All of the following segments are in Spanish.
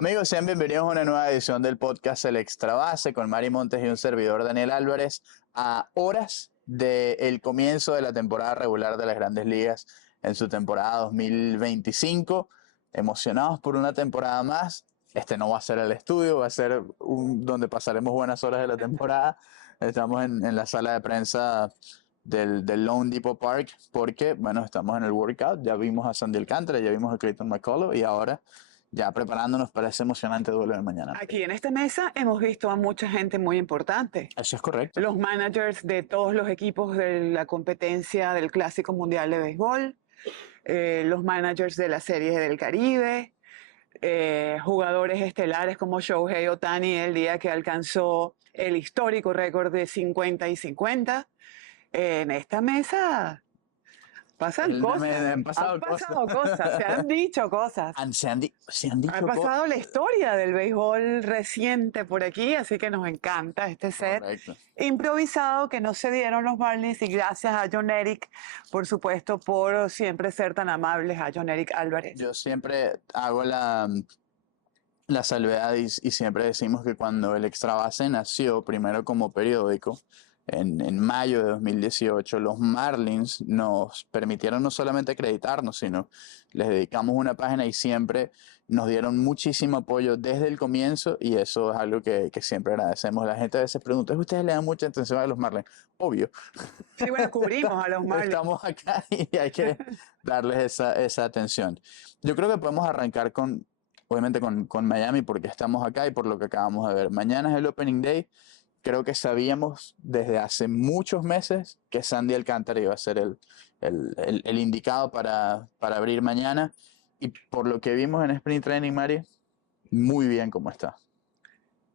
Amigos, sean bienvenidos a una nueva edición del podcast El Extra Base con Mari Montes y un servidor Daniel Álvarez a horas del comienzo de la temporada regular de las Grandes Ligas en su temporada 2025. Emocionados por una temporada más. Este no va a ser el estudio, va a ser donde pasaremos buenas horas de la temporada. Estamos en la sala de prensa del Lone Depot Park porque, bueno, estamos en el workout. Ya vimos a Sandy Alcántara, ya vimos a Clayton McCullough y ahora ya preparándonos para ese emocionante duelo de mañana. Aquí en esta mesa hemos visto a mucha gente muy importante. Eso es correcto. Los managers de todos los equipos de la competencia del Clásico Mundial de Béisbol, los managers de la Serie del Caribe, jugadores estelares como Shohei Ohtani el día que alcanzó el histórico récord de 50 y 50. En esta mesa pasan cosas, Han pasado cosas, se han dicho cosas. Se han dicho Ha pasado la historia del béisbol reciente por aquí, así que nos encanta este set Correcto. improvisado que nos cedieron los Marlins y gracias a John Eric, por supuesto, por siempre ser tan amables a John Eric Álvarez. Yo siempre hago la salvedad y siempre decimos que cuando el Extra Base nació primero como periódico, en mayo de 2018, los Marlins nos permitieron no solamente acreditarnos, sino les dedicamos una página y siempre nos dieron muchísimo apoyo desde el comienzo y eso es algo que siempre agradecemos. La gente a veces pregunta, ¿ustedes le dan mucha atención a los Marlins? Obvio. Sí, bueno, cubrimos a los Marlins. Estamos acá y hay que darles esa atención. Yo creo que podemos arrancar obviamente con Miami porque estamos acá y por lo que acabamos de ver. Mañana es el Opening Day. Creo que sabíamos desde hace muchos meses que Sandy Alcántara iba a ser el indicado para abrir mañana. Y por lo que vimos en Sprint Training, Mari, muy bien como está.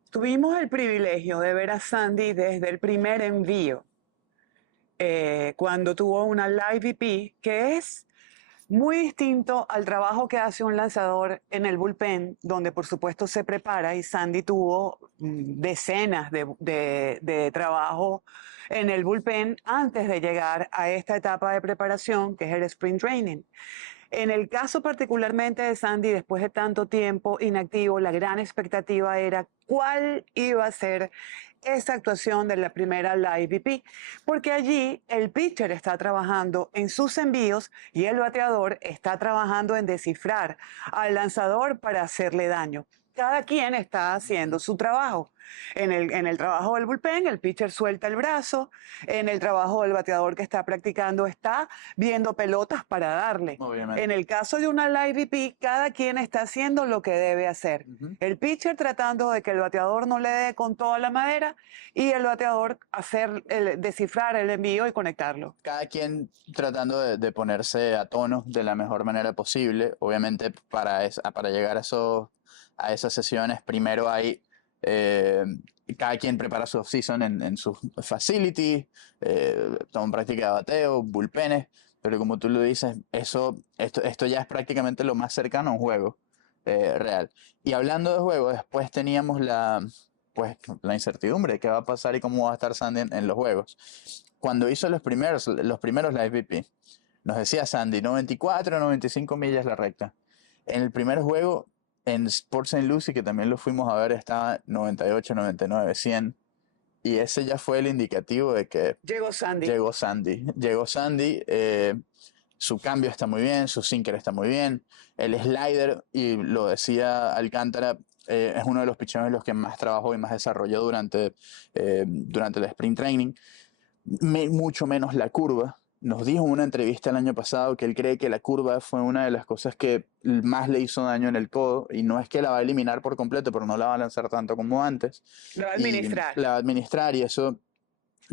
Tuvimos el privilegio de ver a Sandy desde el primer envío, cuando tuvo una live EP, que es muy distinto al trabajo que hace un lanzador en el bullpen, donde por supuesto se prepara, y Sandy tuvo decenas de trabajo en el bullpen antes de llegar a esta etapa de preparación que es el sprint training. En el caso particularmente de Sandy, después de tanto tiempo inactivo, la gran expectativa era cuál iba a ser esa actuación de la primera live EP, porque allí el pitcher está trabajando en sus envíos y el bateador está trabajando en descifrar al lanzador para hacerle daño. Cada quien está haciendo su trabajo. En el trabajo del bullpen, el pitcher suelta el brazo. En el trabajo del bateador que está practicando, está viendo pelotas para darle. Obviamente. En el caso de una live EP, cada quien está haciendo lo que debe hacer. El pitcher tratando de que el bateador no le dé con toda la madera y el bateador descifrar el envío y conectarlo. Cada quien tratando de ponerse a tono de la mejor manera posible. Obviamente para llegar a esas sesiones, primero hay cada quien prepara su off-season en su facility, toma práctica de bateo, bullpenes, pero como tú lo dices, esto ya es prácticamente lo más cercano a un juego real. Y hablando de juego, después teníamos la incertidumbre de qué va a pasar y cómo va a estar Sandy en los juegos. Cuando hizo los primeros live VP, nos decía Sandy, 94, 95 millas la recta. En el primer juego, en Sports St. Lucie, que también lo fuimos a ver, estaba 98, 99, 100. Y ese ya fue el indicativo de que Llegó Sandy. Llegó Sandy. Su cambio está muy bien, su sinker está muy bien. El slider, y lo decía Alcántara, es uno de los pitchers en los que más trabajó y más desarrolló durante el sprint training. Mucho menos la curva. Nos dijo en una entrevista el año pasado que él cree que la curva fue una de las cosas que más le hizo daño en el codo, y no es que la va a eliminar por completo, pero no la va a lanzar tanto como antes. La va a administrar. La va a administrar y eso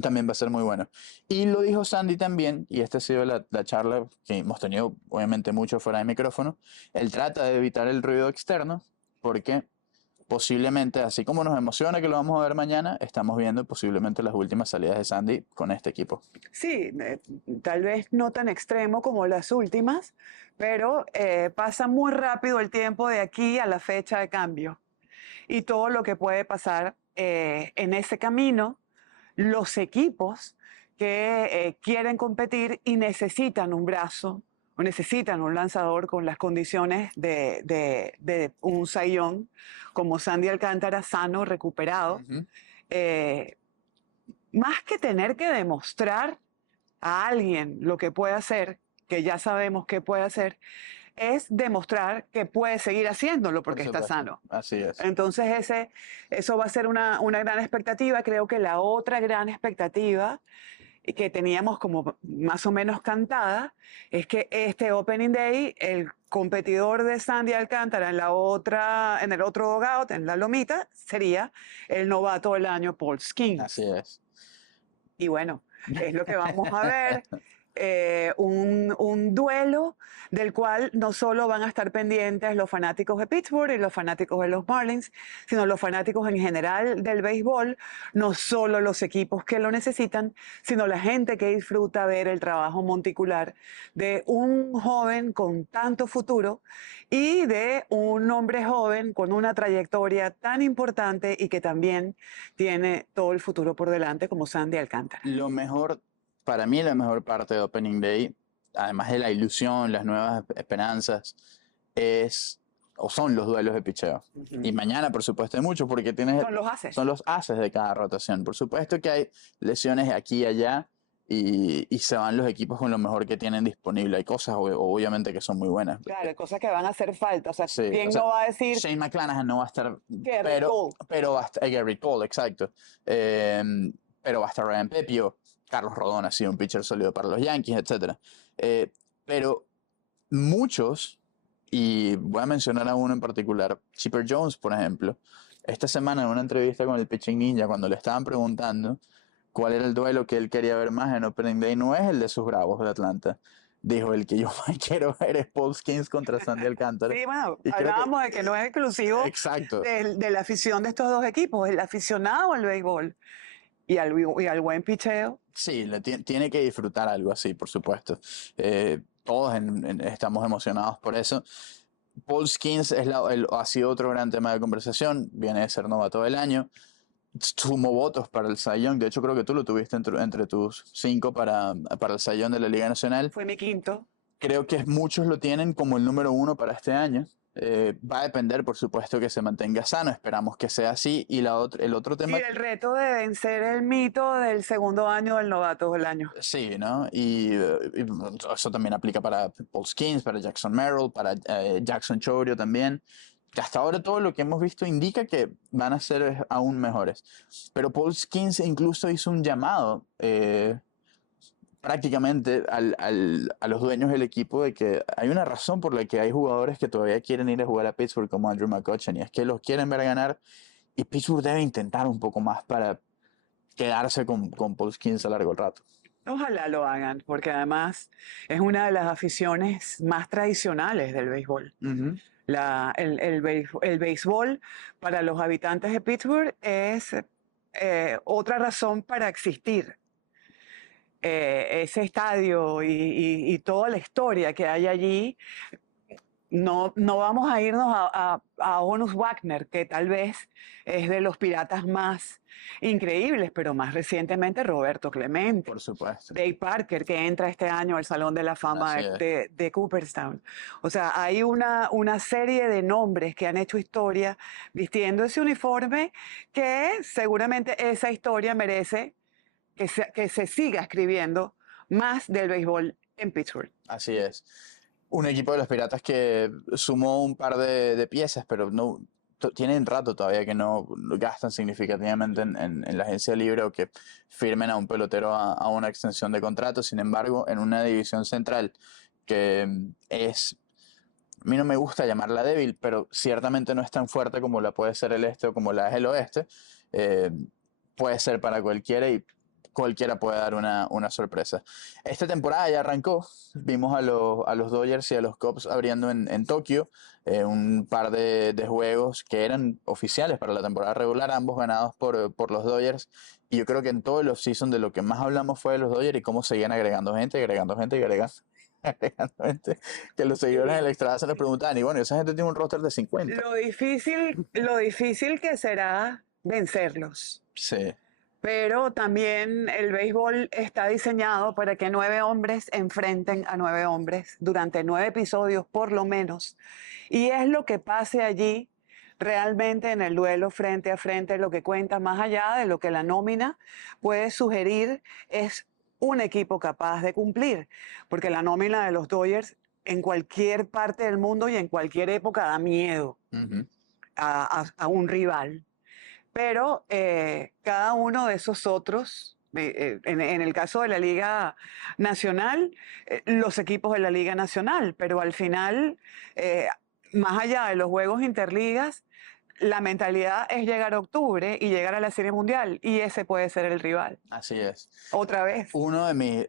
también va a ser muy bueno. Y lo dijo Sandy también, y esta ha sido la charla que hemos tenido obviamente mucho fuera de micrófono. Él trata de evitar el ruido externo porque posiblemente, así como nos emociona que lo vamos a ver mañana, estamos viendo posiblemente las últimas salidas de Sandy con este equipo. Sí, tal vez no tan extremo como las últimas, pero pasa muy rápido el tiempo de aquí a la fecha de cambio. Y todo lo que puede pasar en ese camino, los equipos que quieren competir y necesitan un brazo o necesitan un lanzador con las condiciones de un Cy Young, como Sandy Alcántara, sano, recuperado. Ujú. Eh, Más que tener que demostrar a alguien lo que puede hacer, que ya sabemos que puede hacer, es demostrar que puede seguir haciéndolo Por porque está supuesto, sano. así es. Entonces eso va a ser una gran expectativa. Creo que la otra gran expectativa que teníamos como más o menos cantada es que este Opening Day, el competidor de Sandy Alcántara en el otro dugout, en la lomita, sería el novato del año Paul Así Skeens. es. Y bueno, es lo que vamos a ver. Un duelo del cual no solo van a estar pendientes los fanáticos de Pittsburgh y los fanáticos de los Marlins, sino los fanáticos en general del béisbol, no solo los equipos que lo necesitan, sino la gente que disfruta ver el trabajo monticular de un joven con tanto futuro y de un hombre joven con una trayectoria tan importante y que también tiene todo el futuro por delante como Sandy Alcántara. Lo mejor, para mí la mejor parte de Opening Day, además de la ilusión, las nuevas esperanzas, es o son los duelos de picheo. Y mañana, por supuesto, hay muchos porque Son los son haces. los ases de cada rotación. Por supuesto que hay lesiones aquí y allá y se van los equipos con lo mejor que tienen disponible. Hay cosas, obviamente, que son muy buenas. Claro, hay cosas que van a hacer falta. O sea, Sí, o ¿quién sea, no va a decir Shane McClanahan no va a estar, Gerrit Cole? pero va a estar, Garrett Cole, exacto. Eh, pero va a estar Ryan Pepio, Carlos Rodón ha sido un pitcher sólido para los Yankees, etcétera. Pero muchos, y voy a mencionar a uno en particular, Chipper Jones, por ejemplo, esta semana en una entrevista con el Pitching Ninja, cuando le estaban preguntando cuál era el duelo que él quería ver más en Opening Day, no es el de sus Bravos de Atlanta. Dijo, el que yo más quiero ver es Paul Skeens contra Sandy Alcántara. Sí, bueno, Y creo que, hablábamos de que no es exclusivo exacto, de la afición de estos dos equipos, el aficionado al béisbol y al buen picheo. sí, tiene que disfrutar algo así, por supuesto. Todos estamos emocionados por eso. Paul Skeens ha sido otro gran tema de conversación, viene de ser novato del año. Sumó votos para el Cy Young, de hecho creo que tú lo tuviste entre tus 5 para el Cy Young de la Liga Nacional. Fue mi quinto. Creo que muchos lo tienen como el número 1 para este año. Va a depender, por supuesto, que se mantenga sano. Esperamos que sea así. Y el otro Y tema, el reto de vencer el mito del segundo año del novato del año. sí, ¿no? Y eso también aplica para Paul Skeens, para Jackson Merrill, para Jackson Chourio también. Que hasta ahora todo lo que hemos visto indica que van a ser aún mejores. Pero Paul Skeens incluso hizo un llamado prácticamente a los dueños del equipo de que hay una razón por la que hay jugadores que todavía quieren ir a jugar a Pittsburgh como Andrew McCutcheon y es que los quieren ver ganar y Pittsburgh debe intentar un poco más para quedarse con Paul Skeens a largo rato. Ojalá lo hagan, porque además es una de las aficiones más tradicionales del béisbol. Ujú. El béisbol para los habitantes de Pittsburgh es otra razón para existir. Ese estadio y toda la historia que hay allí, no vamos a irnos a Honus Wagner, que tal vez es de los piratas más increíbles, pero más recientemente Roberto Clemente. Por supuesto. Dave Parker, que entra este año al Salón de la Fama Así es. de Cooperstown. O sea, hay una serie de nombres que han hecho historia vistiendo ese uniforme que seguramente esa historia merece que se siga escribiendo más del béisbol en Pittsburgh. Así es. Un equipo de los Piratas que sumó un par de piezas, pero no tienen rato todavía que no gastan significativamente en la agencia libre o que firmen a un pelotero a una extensión de contrato. Sin embargo, en una división central que a mí no me gusta llamarla débil, pero ciertamente no es tan fuerte como la puede ser el este o como la es el oeste. eh, Puede ser para cualquiera y cualquiera puede dar una sorpresa. Esta temporada ya arrancó, vimos a los Dodgers y a los Cubs abriendo en Tokio un par de juegos que eran oficiales para la temporada regular, ambos ganados por los Dodgers. Y yo creo que en todo el offseason de lo que más hablamos fue de los Dodgers y cómo seguían agregando gente, agregando gente y agregando. Agregando gente, que los seguidores en el extra se nos preguntaban, y bueno, esa gente tiene un roster de 50. Lo difícil que será vencerlos. Sí, pero también el béisbol está diseñado para que 9 hombres enfrenten a 9 hombres durante 9 episodios por lo menos. Y es lo que pase allí realmente en el duelo frente a frente lo que cuenta, más allá de lo que la nómina puede sugerir, es un equipo capaz de cumplir, porque la nómina de los Dodgers en cualquier parte del mundo y en cualquier época da miedo Ujú. a un rival. Pero cada uno de esos otros, en el caso de la Liga Nacional, los equipos de la Liga Nacional, pero al final, eh, más allá de los juegos interligas, la mentalidad es llegar a octubre y llegar a la Serie Mundial, y ese puede ser el rival. Así es. Otra vez. Uno de mis...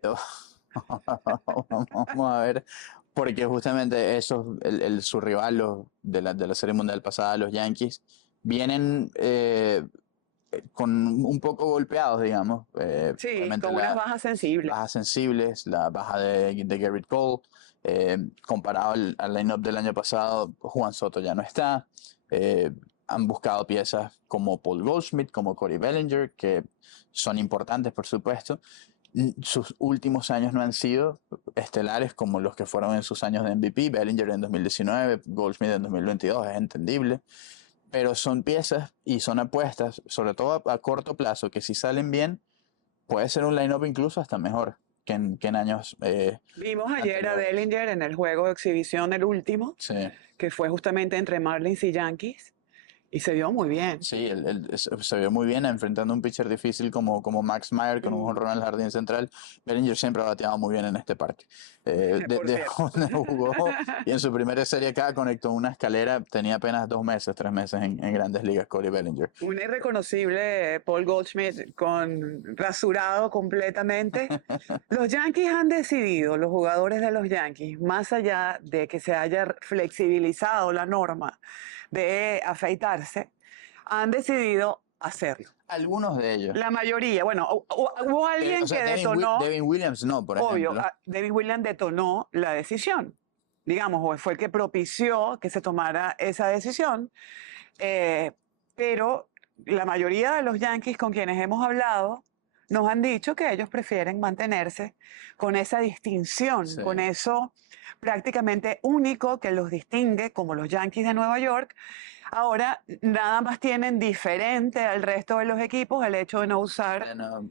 Vamos a ver, porque justamente eso, su rival de la Serie Mundial pasada, los Yankees, vienen con un poco golpeados, digamos. Sí, Obviamente con unas bajas sensibles. bajas sensibles, la baja de Garrett Cole, comparado al line-up del año pasado, Juan Soto ya no está. Han buscado piezas como Paul Goldschmidt, como Corey Bellinger, que son importantes, por supuesto. Sus últimos años no han sido estelares como los que fueron en sus años de MVP. Bellinger en 2019, Goldschmidt en 2022, es entendible. Pero son piezas y son apuestas, sobre todo a corto plazo, que si salen bien, puede ser un line-up incluso hasta mejor que en años Vimos ayer a anteriores. Bellinger en el juego de exhibición, el último, Sí, que fue justamente entre Marlins y Yankees, y se vio muy bien. sí, se vio muy bien enfrentando un pitcher difícil como Max Meyer con un Mm, jonrón en el jardín central. Bellinger siempre ha bateado muy bien en este parque. por De cierto. donde jugó y en su primera serie acá conectó una escalera, tenía apenas 2 meses, 3 meses en Grandes Ligas, Corey Bellinger. Un irreconocible Paul Goldschmidt con rasurado completamente. Los Yankees han decidido, los jugadores de los Yankees, más allá de que se haya flexibilizado la norma de afeitarse, han decidido hacerlo. Algunos de ellos. La mayoría, bueno, hubo O alguien sea, que detonó, Devin Williams no, por obvio, ejemplo. David Williams detonó la decisión, digamos, o fue el que propició que se tomara esa decisión, eh, pero la mayoría de los Yankees con quienes hemos hablado nos han dicho que ellos prefieren mantenerse con esa distinción, Sí. con eso prácticamente único que los distingue como los Yankees de Nueva York. Ahora, nada más tienen diferente al resto de los equipos el hecho de no usar Bueno,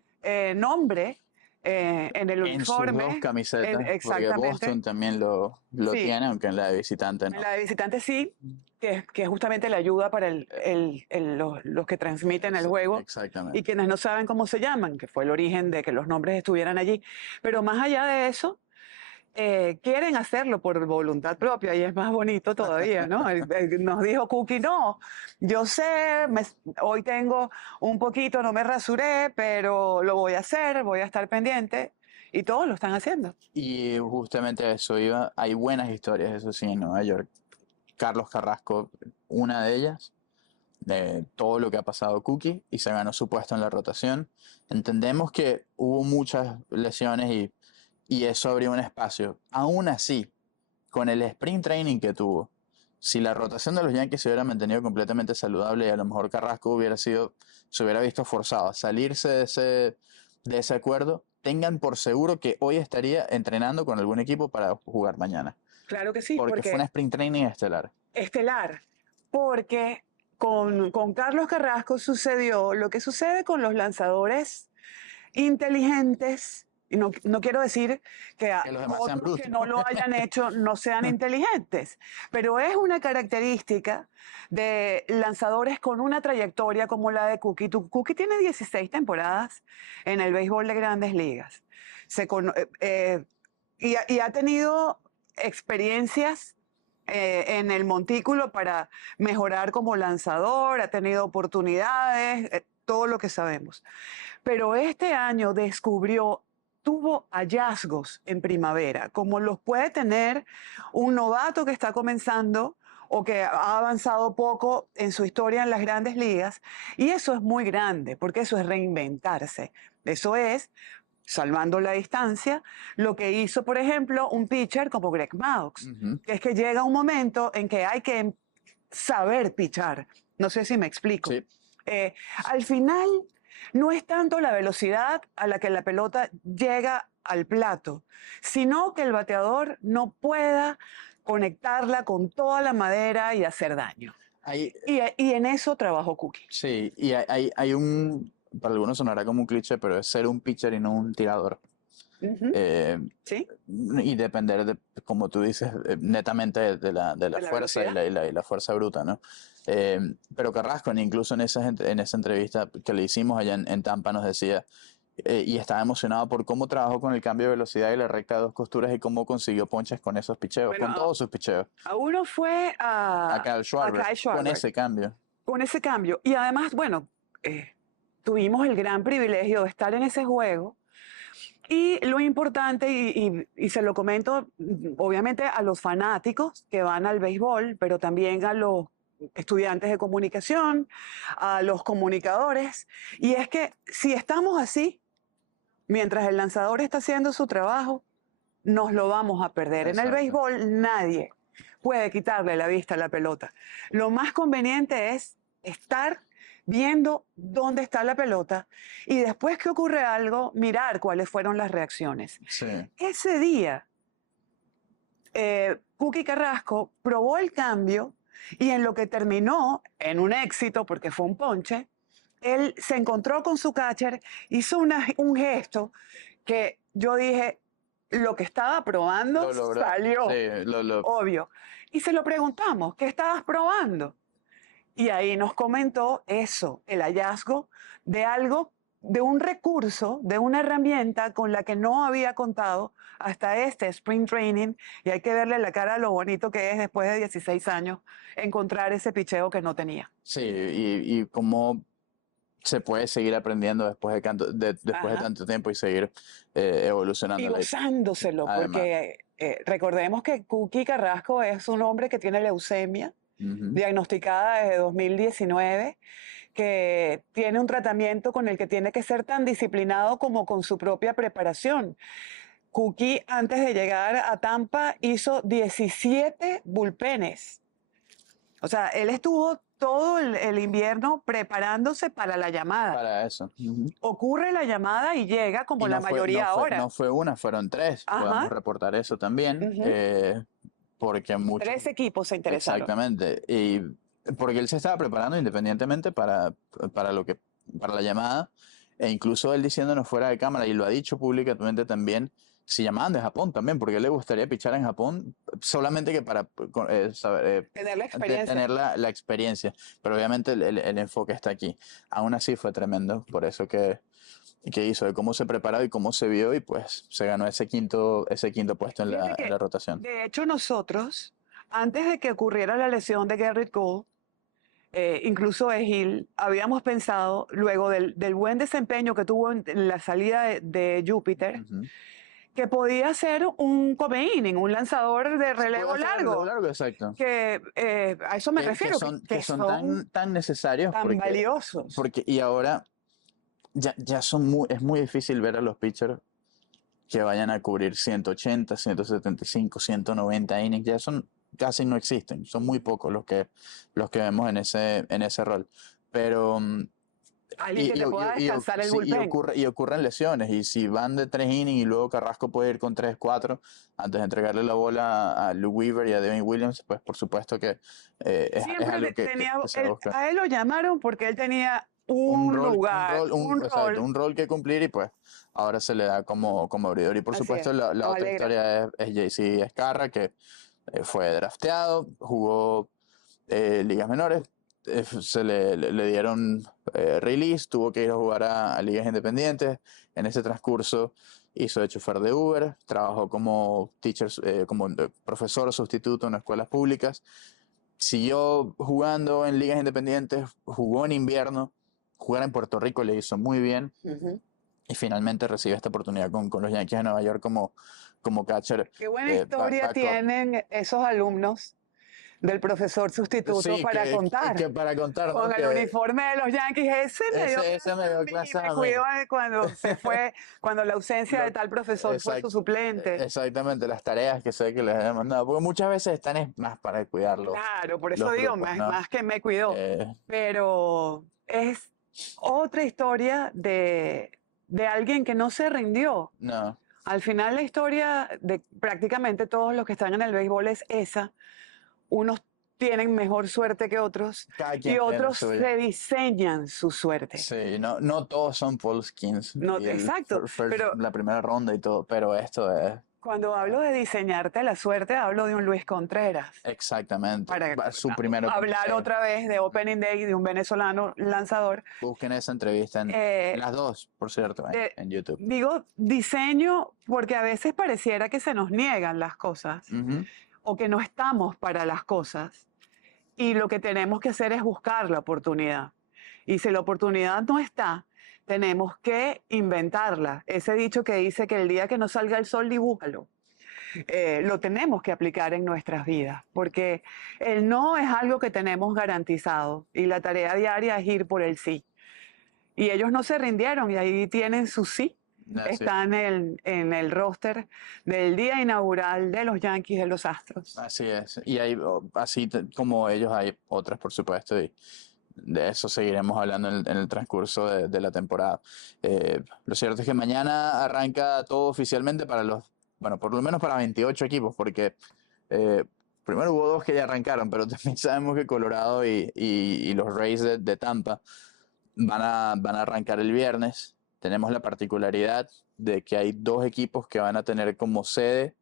nombre en el en sus dos uniforme. camisetas, porque Exactamente. Boston también lo Sí, tiene, aunque en la de visitante en no. la de visitante sí, que es justamente la ayuda para los que transmiten el juego y Exactamente. quienes no saben cómo se llaman, que fue el origen de que los nombres estuvieran allí. Pero más allá de eso, quieren hacerlo por voluntad propia y es más bonito todavía, ¿no? Nos dijo Cookie, no, yo sé, hoy tengo un poquito, no me rasuré, pero lo voy a hacer, voy a estar pendiente y todos lo están haciendo. Y justamente a eso iba. Hay buenas historias, eso sí, en Nueva York. Carlos Carrasco, una de ellas, de todo lo que ha pasado Cookie, y se ganó su puesto en la rotación. Entendemos que hubo muchas lesiones y eso abrió un espacio. Aún así, con el sprint training que tuvo, si la rotación de los Yankees se hubiera mantenido completamente saludable y a lo mejor Carrasco se hubiera visto forzado a salirse de ese acuerdo, tengan por seguro que hoy estaría entrenando con algún equipo para jugar mañana. Claro que sí, Porque fue un porque sprint training estelar. estelar, porque con Carlos Carrasco sucedió lo que sucede con los lanzadores inteligentes. Y no quiero decir que Que los demás sean otros que brutos. no lo hayan hecho no sean inteligentes, pero es una característica de lanzadores con una trayectoria como la de Cookie. Cookie tiene 16 temporadas en el béisbol de Grandes Ligas. Y ha tenido experiencias en el montículo para mejorar como lanzador, ha tenido oportunidades, todo lo que sabemos. Pero este año tuvo hallazgos en primavera, como los puede tener un novato que está comenzando o que ha avanzado poco en su historia en las grandes ligas. Y eso es muy grande, porque eso es reinventarse. Eso es, salvando la distancia, lo que hizo, por ejemplo, un pitcher como Greg Maddux, Ujú. que es que llega un momento en que hay que saber pichar. No sé si me explico. Sí. Al final no es tanto la velocidad a la que la pelota llega al plato, sino que el bateador no pueda conectarla con toda la madera y hacer daño. Hay, Y en eso trabajó Cookie. sí, y hay un, para algunos sonará como un cliché, pero es ser un pitcher y no un tirador. Ujú, Eh, ¿sí? y depender de, como tú dices, netamente de la De la fuerza velocidad. y la fuerza bruta, ¿no? Pero Carrasco, incluso en esa entrevista que le hicimos allá en Tampa, nos decía, y estaba emocionado por cómo trabajó con el cambio de velocidad y la recta de dos costuras y cómo consiguió ponches con esos picheos, Bueno, con todos sus picheos. a uno fue A Kyle a Schwarber, Kyle con Schwarber ese cambio. con ese cambio. Y además, bueno, tuvimos el gran privilegio de estar en ese juego. Y lo importante, y se lo comento obviamente a los fanáticos que van al béisbol, pero también a los estudiantes de comunicación, a los comunicadores, y es que si estamos así, mientras el lanzador está haciendo su trabajo, nos lo vamos a perder. En el Exacto. béisbol nadie puede quitarle la vista a la pelota. Lo más conveniente es estar viendo dónde está la pelota y después que ocurre algo, mirar cuáles fueron las reacciones. Sí, Ese día, Cookie Carrasco probó el cambio y en lo que terminó en un éxito, porque fue un ponche, él se encontró con su catcher, hizo un gesto que yo dije, lo que estaba probando lo logró. Sí, salió, lo, obvio. Y se lo preguntamos, ¿qué estabas probando? Y ahí nos comentó eso, el hallazgo de algo, de un recurso, de una herramienta con la que no había contado hasta este Spring Training. Y hay que verle la cara a lo bonito que es después de 16 años encontrar ese picheo que no tenía. sí, y cómo se puede seguir aprendiendo después después de Ajá. tanto tiempo y seguir Y evolucionando. gozándoselo, Además, porque recordemos que Cookie Carrasco es un hombre que tiene leucemia, ujú, diagnosticada desde 2019, que tiene un tratamiento con el que tiene que ser tan disciplinado como con su propia preparación. Cookie, antes de llegar a Tampa, hizo 17 bullpenes. O sea, él estuvo todo el invierno preparándose para la llamada. para eso. Ujú. Ocurre la llamada y llega como Y la mayoría ahora. no fue una, fueron tres. Ajá. Podemos reportar eso también, Ujú. porque muchos, 3 equipos se interesaron. exactamente. Y porque él se estaba preparando independientemente para lo que, para la llamada, e incluso él diciéndonos fuera de cámara, y lo ha dicho públicamente también, si llamaban de Japón también, porque a él le gustaría pichar en Japón, solamente que para Tener la experiencia. tener la experiencia, pero obviamente el enfoque está aquí. Aún así fue tremendo, por eso que hizo, de cómo se preparó y cómo se vio, y pues se ganó ese quinto puesto Fíjate en que, la rotación. de hecho, nosotros, antes de que ocurriera la lesión de Garrett Cole, incluso Egil, habíamos pensado, luego del buen desempeño que tuvo en la salida de Júpiter, Ujú. que podía ser un come inning, un lanzador de Se puede relevo hacer a lo largo, largo, exacto. que a eso me refiero, Que que son son tan necesarios tan valiosos. porque y ahora ya es muy difícil ver a los pitchers que vayan a cubrir 180, 175, 190 innings, ya son casi no existen, son muy pocos los que vemos en ese rol. Pero Alguien que te pueda descansar el sí, bullpen. y ocurren lesiones, y si van de 3 innings y luego Carrasco puede ir con 3 4 antes de entregarle la bola a Luke Weaver y a Devin Williams, pues por supuesto que es Siempre algo tenía, que se busca. a él lo llamaron porque él tenía un lugar, un Exacto, rol. un rol que cumplir, y pues ahora se le da como abridor. Y por Así es, supuesto la nos otra alegra. historia es JC Escarra, que fue drafteado, jugó ligas menores, le dieron release, tuvo que ir a jugar a ligas independientes. En ese transcurso hizo de chofer de Uber, trabajó como como profesor sustituto en escuelas públicas, siguió jugando en ligas independientes, jugó en invierno, jugar en Puerto Rico le hizo muy bien, Ujú. y finalmente recibe esta oportunidad con los Yankees de Nueva York como catcher Qué buena historia backup. tienen esos alumnos del profesor sustituto Sí, para contar. que para contar, ¿no? Con el Que uniforme de los Yankees, ese me dio ese clase me a dio mí, clase me a mí. cuidó cuando se fue, cuando la ausencia de Lo- tal profesor fue su exact- suplente. exactamente, las tareas que sé que les he mandado, porque muchas veces están es más para cuidar Claro, por eso los digo, grupos, más, ¿no? más que me cuidó. Eh, Pero es otra historia de alguien que no se rindió. No, Al final la historia de prácticamente todos los que están en el béisbol es esa. Unos tienen mejor suerte que otros cada y quien tiene el otros suyo. se diseñan su suerte. Sí, no, no todos son Paul Skins No, y exacto, pero la primera ronda y todo, pero esto es cuando hablo de diseñarte la suerte, hablo de un Luis Contreras. exactamente Para su primer opening hablar day. otra vez de Opening Day de un venezolano lanzador, Busquen esa entrevista en eh, las dos, por cierto, de- en YouTube. digo diseño porque a veces pareciera que se nos niegan las cosas Ujú. o que no estamos para las cosas y lo que tenemos que hacer es buscar la oportunidad. Y si la oportunidad no está, tenemos que inventarla. Ese dicho que dice que el día que no salga el sol, dibújalo. Lo tenemos que aplicar en nuestras vidas, porque el no es algo que tenemos garantizado y la tarea diaria es ir por el sí. Y ellos no se rindieron y ahí tienen su sí. Así, Están en el roster del día inaugural de los Yankees de los Astros. así es. Y hay, así como ellos, hay otras, por supuesto, y de eso seguiremos hablando en el transcurso de la temporada. Lo cierto es que mañana arranca todo oficialmente para los, bueno, por lo menos para 28 equipos, porque eh, primero hubo dos que ya arrancaron, pero también sabemos que Colorado y los Rays de Tampa van a arrancar el viernes. Tenemos la particularidad de que hay dos equipos que van a tener como sede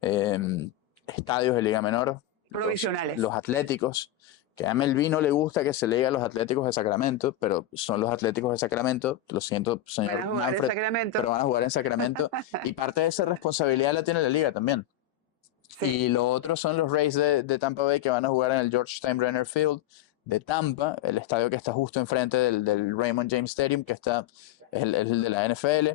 eh, estadios de Liga Menor, Provisionales. los Atléticos, que a MLB no le gusta que se le diga los Atléticos de Sacramento, pero son los Atléticos de Sacramento, lo siento, Van señor a jugar en Manfred, Sacramento. pero van a jugar en Sacramento y parte de esa responsabilidad la tiene la liga también. Sí. Y lo otro son los Rays de Tampa Bay que van a jugar en el George Steinbrenner Field de Tampa, el estadio que está justo enfrente del Raymond James Stadium, que está, es el de la NFL.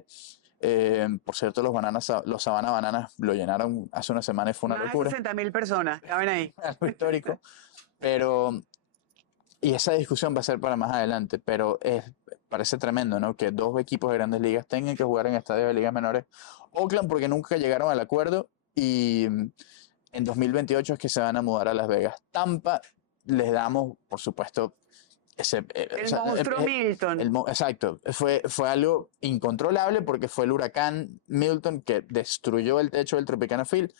Por cierto, los Savannah Bananas lo llenaron hace una semana y fue una Más de locura, 60.000 personas, caben ahí. algo histórico. Pero, y esa discusión va a ser para más adelante, pero parece tremendo, ¿no? Que dos equipos de grandes ligas tengan que jugar en estadios de ligas menores. Oakland porque nunca llegaron al acuerdo y en 2028 es que se van a mudar a Las Vegas. Tampa les damos, por supuesto, ese, o El sea, monstruo Milton. exacto, fue algo incontrolable porque fue el huracán Milton que destruyó el techo del Tropicana Field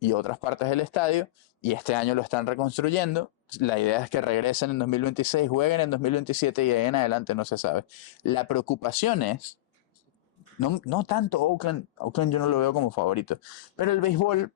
y otras partes del estadio y este año lo están reconstruyendo. La idea es que regresen en 2026, jueguen en 2027 y de ahí en adelante no se sabe. La preocupación es, no tanto Oakland yo no lo veo como favorito, pero el béisbol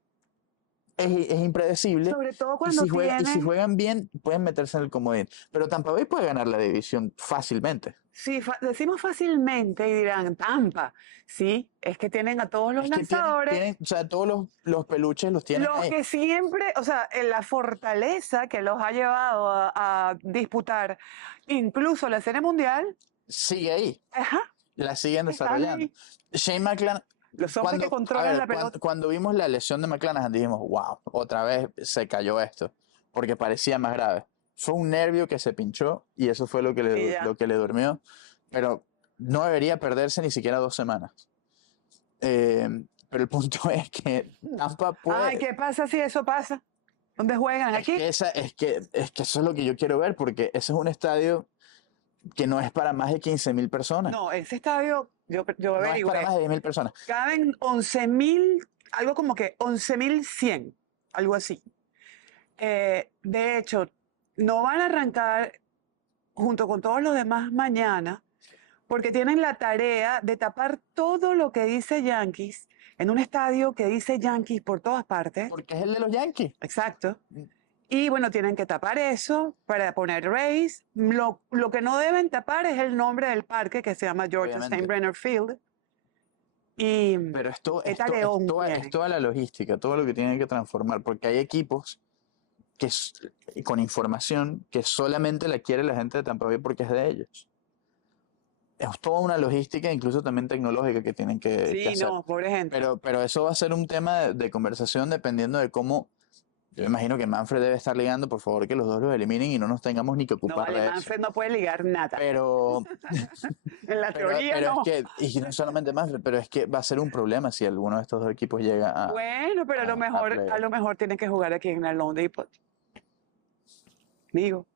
es impredecible Sobre todo y cuando y si tiene, juegan bien pueden meterse en el comodín. Pero Tampa Bay puede ganar la división fácilmente. si decimos fácilmente y dirán Tampa, sí, es que tienen a todos los Es que lanzadores, o sea, todos los peluches los tienen los ahí. que siempre, o sea, en la fortaleza que los ha llevado a disputar incluso la Serie Mundial, Sigue ahí, ajá, la siguen están desarrollando. ahí. Shane McClanahan, Los hombres que a controlan ver, la pelota. cuando vimos la lesión de McClanahan dijimos, wow, otra vez se cayó esto, porque parecía más grave. Fue un nervio que se pinchó y eso fue Y ya. lo que le durmió, pero no debería perderse ni siquiera 2 semanas. Eh, pero el punto es que Tampa Ay, puede. ¿qué pasa si eso pasa? ¿Dónde juegan? Es ¿Aquí? que, es que eso es lo que yo quiero ver, porque ese es un estadio que no es para más de 15.000 personas. No, ese estadio, yo No es para averigüé, más de 10.000 personas. caben 11.000, algo como que 11.100, algo así. De hecho, no van a arrancar junto con todos los demás mañana, porque tienen la tarea de tapar todo lo que dice Yankees en un estadio que dice Yankees por todas partes. Porque es el de los Yankees. Exacto. Y bueno, tienen que tapar eso para poner Rays. Lo que no deben tapar es el nombre del parque que se llama George Obviamente. Steinbrenner Field. Y Pero qué tareón es tienen. toda la logística, todo lo que tienen que transformar, porque hay equipos que con información que solamente la quiere la gente de Tampa Bay porque es de ellos. Es toda una logística, incluso también tecnológica, que tienen que Sí, hacer. no, pobre gente. Pero eso va a ser un tema de conversación dependiendo de cómo. Yo imagino que Manfred debe estar ligando, por favor, que los dos los eliminen y no nos tengamos ni que No, ocupar vale, de eso. Manfred no puede ligar nada. Pero, En la teoría pero no. es que, y no solamente Manfred, pero es que va a ser un problema si alguno de estos dos equipos llega a. Bueno, pero a playoff. lo mejor tienen que jugar aquí en el Lone Depot. Digo,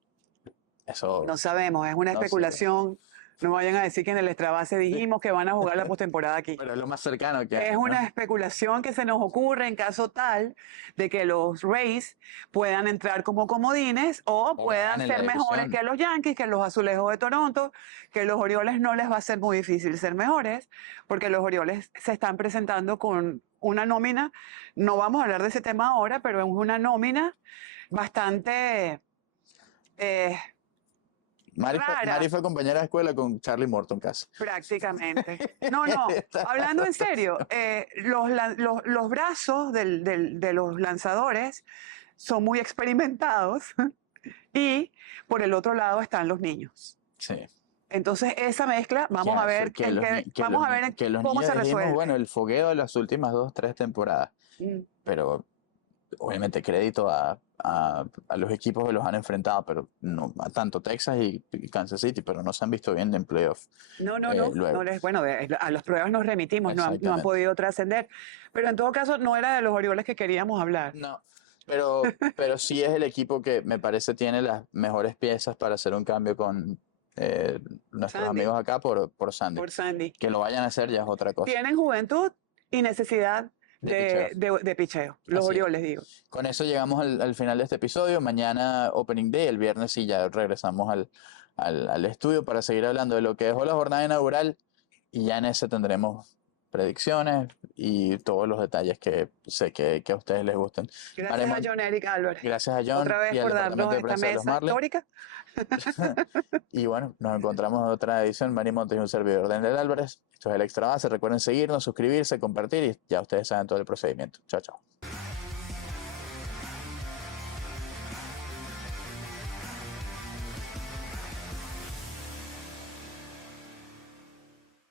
Eso no sabemos, es una no sé. especulación. No vayan a decir que en el Extra Base dijimos que van a jugar la postemporada aquí. Pero es lo más cercano que hay, Es ¿no? una especulación que se nos ocurre en caso tal de que los Rays puedan entrar como comodines o O puedan ganen la ser mejores división. que los Yankees, que los Azulejos de Toronto, que los Orioles no les va a ser muy difícil ser mejores, porque los Orioles se están presentando con una nómina, no vamos a hablar de ese tema ahora, pero es una nómina bastante Mari rara. fue compañera de escuela con Charlie Morton casi. Prácticamente. No, no, hablando en serio, los brazos de los lanzadores son muy experimentados y por el otro lado están los niños. Sí. Entonces esa mezcla, vamos a ver Que los, vamos a ver que los cómo niños se dijimos, resuelve. bueno, el fogueo de las últimas 2, 3 temporadas. Mm. Pero obviamente crédito a los equipos que los han enfrentado, pero no a tanto Texas y Kansas City, pero no se han visto bien en playoff No, luego. bueno, a las pruebas nos remitimos, no han Exactamente. podido trascender. Pero en todo caso, no era de los Orioles que queríamos hablar. No, pero sí es el equipo que me parece tiene las mejores piezas para hacer un cambio con nuestros Sandy, amigos acá por Sandy. por Sandy. Que lo vayan a hacer ya es otra cosa. Tienen juventud y necesidad De de picheo. Los Así es. Orioles, digo. Con eso llegamos al final de este episodio. Mañana Opening Day, el viernes sí ya regresamos al estudio para seguir hablando de lo que dejó la jornada inaugural y ya en ese tendremos predicciones y todos los detalles que sé que a ustedes les gustan. Gracias a John Eric Álvarez. Gracias a John Otra vez y al por Departamento darnos de esta Prensa de los mesa Marlins. histórica. Y bueno, nos encontramos en otra edición. Mari Montes y un servidor, Daniel Álvarez. Esto es el Extra Base. Recuerden seguirnos, suscribirse, compartir y ya ustedes saben todo el procedimiento. Chao, chao.